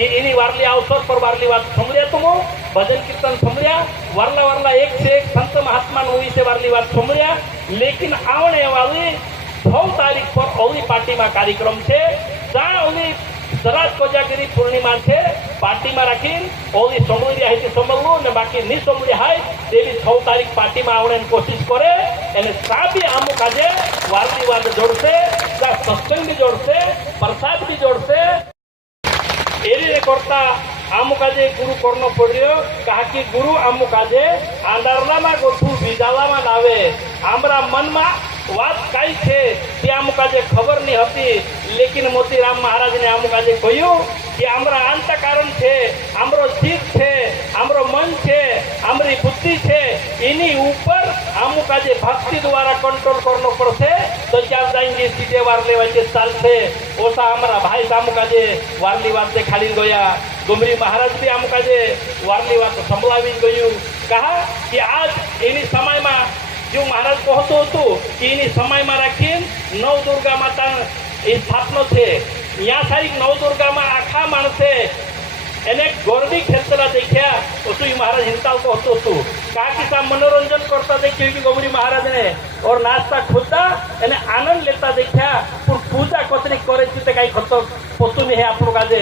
की एनी वारली अवसर पर वारली बात समझ्या तुम भजन कीर्तन समझ्या वारला वारला एक से एक संत महात्मा हुई से वारली बात समझ्या। लेकिन आवने वाली 6 तारीख पर अवली पार्टी में कार्यक्रम है जहाँ अवली सराज कोजागिरी पूर्णिमा है पार्टी में राखी ओली समझी है समझलू ने बाकी नहीं समझी है तेरी 6 तारीख पार्टी में आवने कोशिश करे एने साबी अमुक आज वारली वाद जोड़से सत्संग भी जोड़से प्रसाद भी जोड़से एरी करता अमुक आज गुरु करनो पड़ो कहा कि गुरु अमुक आज आंधारला में गोठू बीजाला में लावे आमरा मन में बात कई थे कि अमुक आज खबर नहीं होती। लेकिन मोतीराम महाराज ने अमुक आज कहू कि आमरा अंत कारण थे आमरो जीत थे आमरो मन थे आमरी बुद्धि थे इन्हीं ऊपर अमुक आज भक्ति द्वारा कंट्रोल करना पड़ते तो क्या जाएंगे सीधे वारले वाले चाल थे ओसा हमारा भाई अमुक आज वारली बात से खाली गया गुमरी महाराज भी अमुक आज वारली बात संभलावी गयु कहा कि आज इन्हीं समय में जो महाराज कहते હતો कि इन्हीं समय में राखी नव दुर्गा माता स्थापना थे यहाँ तारीख नव दुर्गा में आखा मानसे एने गौरवी खेलता देखा तो महाराज हिंता कहते कहा कि मनोरंजन करता देखिए कि गौरी महाराज ने और नाचता खुदा एने आनंद लेता देखा पूजा कतरी करे कहीं खत पतु नहीं आप लोग आज